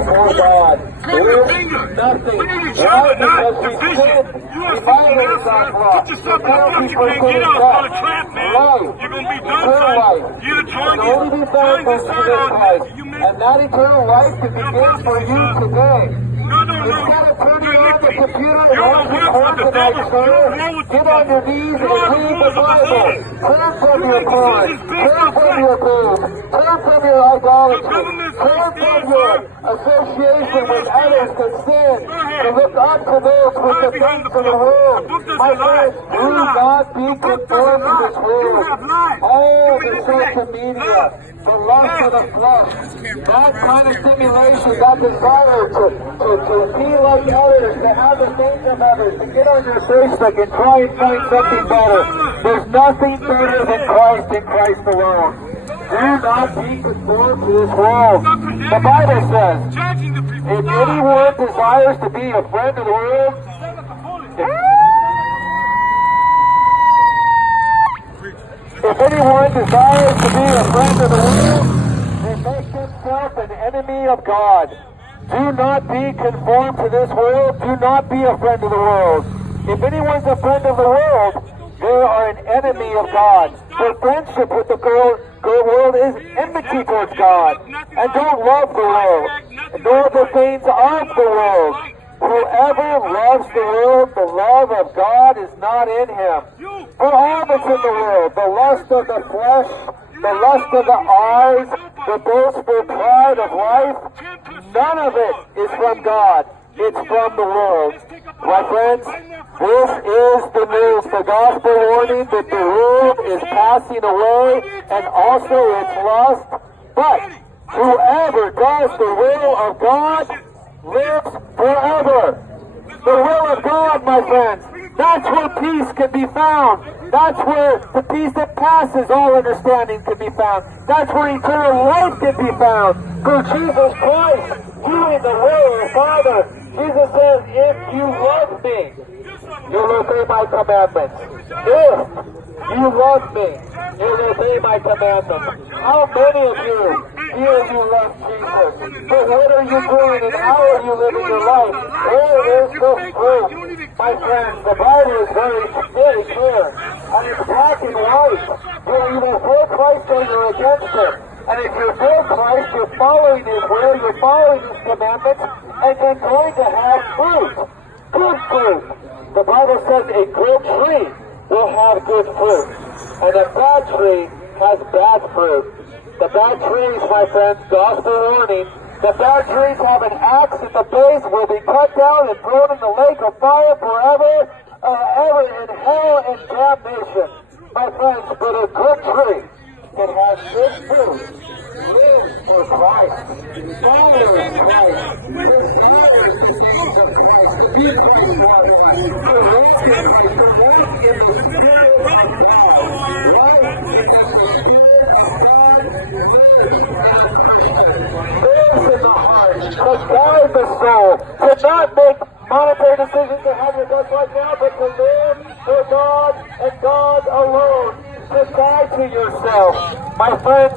before God. There is nothing. We need each Why? other, not Because we division. sinned. You We want to violated God's law. put yourself in the truck, you can't get out. It's not a trap, man. You're going to be done, Eternal son. life. You either join Can only be found this through side Jesus or Christ. you make And that eternal life can begin for you today. Instead of turning on the computer and watching porn tonight, sir, get on your knees and read the Bible. Turn from your porn. Turn from your booze. Turn from your idolatry. Turn from your association with others that sin. To look up to those with the things of the world. My friends, do not be conformed to this world. All the social media, the lust of the flesh, that kind of stimulation, that desire to be like others, to have the things of others, to get on your Facebook and try and find something better. There's nothing better than Christ and Christ alone. Do not be conformed to this world. The Bible says, if anyone desires to be a friend of the world, if anyone desires to be a friend of the world, then make himself an enemy of God. Do not be conformed to this world. Do not be a friend of the world. If anyone's a friend of the world, they are an enemy of God. For friendship with the world is enmity towards God. And don't love the world, nor the things of the world. Whoever loves the world, the love of God is not in him. For all that's in the world, the lust of the flesh, the lust of the eyes, the boastful pride of life, none of it is from God. It's from the world. My friends, this is the news, the gospel warning that the world is passing away and also its lust. But whoever does the will of God lives forever. The will of God, my friends. That's where peace can be found. That's where the peace that passes all understanding can be found. That's where eternal life can be found. Through Jesus Christ, doing the will of the Father. Jesus says, if you love me, you'll obey my commandments. If you love me, you'll obey my commandments. How many of you feel you love Jesus? But what are you doing and how are you living your life? Where is the fruit? My friends, the Bible is very clear. And it's black and white. You're either for Christ or you're against him. And if you're for Christ, you're following his will, you're following his commandments, and you're going to have fruit. Good fruit. The Bible says a good tree will have good fruit. And a bad tree has bad fruit. The bad trees, my friends, gospel warning, the bad trees have an axe at the base, will be cut down and thrown in the lake of fire forever, ever in hell and damnation. My friends, but a good tree that has good fruit lives for Christ, follows Christ, desires the things of Christ, to be Christ like, to walk in Christ, to walk in the Spirit of God. Life in the Spirit of God lives in the heart, to guide the soul, to not make monetary decisions to have your best life now, but to live for God and God alone. To die to yourself. My friends,